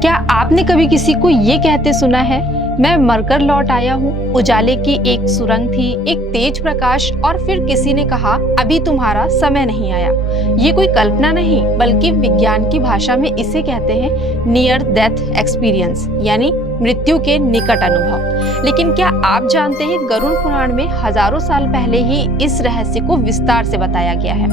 क्या आपने कभी किसी को ये कहते सुना है, मैं मरकर लौट आया हूँ? उजाले की एक सुरंग थी, एक तेज प्रकाश, और फिर किसी ने कहा, अभी तुम्हारा समय नहीं आया। ये कोई कल्पना नहीं, बल्कि विज्ञान की भाषा में इसे कहते हैं नियर डेथ एक्सपीरियंस, यानी मृत्यु के निकट अनुभव। लेकिन क्या आप जानते हैं, गरुड़ पुराण में हजारों साल पहले ही इस रहस्य को विस्तार से बताया गया है।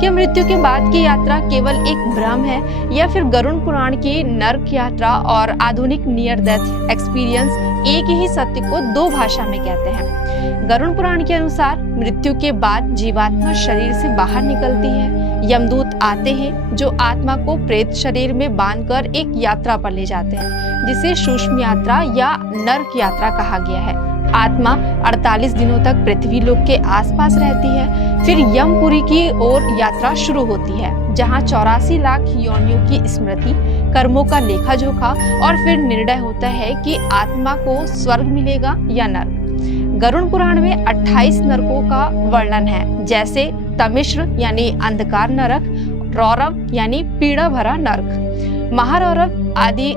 क्या मृत्यु के बाद की यात्रा केवल एक भ्रम है, या फिर गरुड़ पुराण की नर्क यात्रा और आधुनिक नियर डेथ एक्सपीरियंस एक ही सत्य को दो भाषा में कहते हैं? गरुड़ पुराण के अनुसार मृत्यु के बाद जीवात्मा शरीर से बाहर निकलती है। यमदूत आते हैं जो आत्मा को प्रेत शरीर में बांधकर एक यात्रा पर ले जाते हैं, जिसे सूक्ष्म यात्रा या नर्क यात्रा कहा गया है। आत्मा 48 दिनों तक पृथ्वी लोक के आसपास रहती है। फिर यमपुरी की ओर यात्रा शुरू होती है, जहां 84 लाख योनियों की स्मृति, कर्मों का लेखा जोखा, और फिर निर्णय होता है कि आत्मा को स्वर्ग मिलेगा या नर्क। गरुड़ पुराण में 28 नरकों का वर्णन है, जैसे तमिश्र यानी अंधकार नरक, रौरव यानी पीड़ा भरा नरक, महारौरव आदि,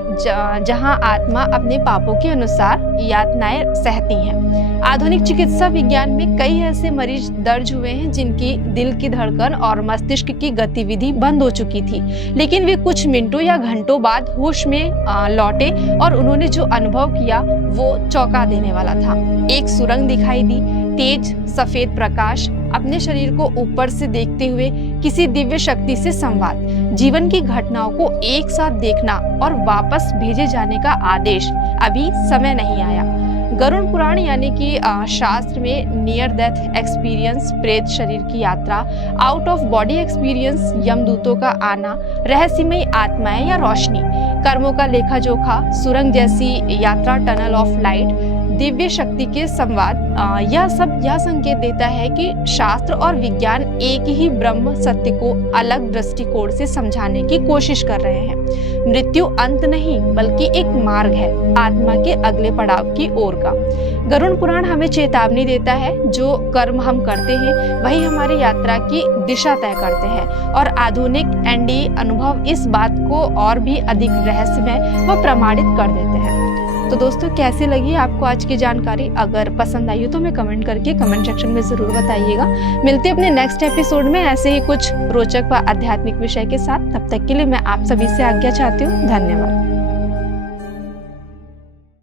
जहां आत्मा अपने पापों के अनुसार यातनाएं सहती हैं। आधुनिक चिकित्सा विज्ञान में कई ऐसे मरीज दर्ज हुए हैं जिनकी दिल की धड़कन और मस्तिष्क की गतिविधि बंद हो चुकी थी, लेकिन वे कुछ मिनटों या घंटों बाद होश में लौटे, और उन्होंने जो अनुभव किया वो चौंका देने वाला था। एक सुरंग दिखाई दी, तेज सफेद प्रकाश, अपने शरीर को ऊपर से देखते हुए किसी दिव्य शक्ति से संवाद, जीवन की घटनाओं को एक साथ देखना और वापस भेजे जाने का आदेश, अभी समय नहीं आया। गरुड़ पुराण यानी कि शास्त्र में नियर डेथ एक्सपीरियंस, प्रेत शरीर की यात्रा, आउट ऑफ बॉडी एक्सपीरियंस, यमदूतों का आना, रहस्यमय आत्माएं या रोशनी, कर्मों का लेखा जोखा, सुरंग जैसी यात्रा, टनल ऑफ लाइट, दिव्य शक्ति के संवाद, यह सब यह संकेत देता है कि शास्त्र और विज्ञान एक ही ब्रह्म सत्य को अलग दृष्टिकोण से समझाने की कोशिश कर रहे हैं। मृत्यु अंत नहीं, बल्कि एक मार्ग है आत्मा के अगले पड़ाव की ओर का। गरुड़ पुराण हमें चेतावनी देता है, जो कर्म हम करते हैं वही हमारी यात्रा की दिशा तय करते हैं, और आधुनिक एनडीए अनुभव इस बात को और भी अधिक रहस्यमय व प्रमाणित कर देते हैं। तो दोस्तों, कैसी लगी आपको आज की जानकारी? अगर पसंद आई हो तो हमें कमेंट करके कमेंट सेक्शन में जरूर बताइएगा। मिलते हैं अपने नेक्स्ट एपिसोड में ऐसे ही कुछ रोचक व आध्यात्मिक विषय के साथ। तब तक के लिए मैं आप सभी से आज्ञा चाहती हूँ। धन्यवाद।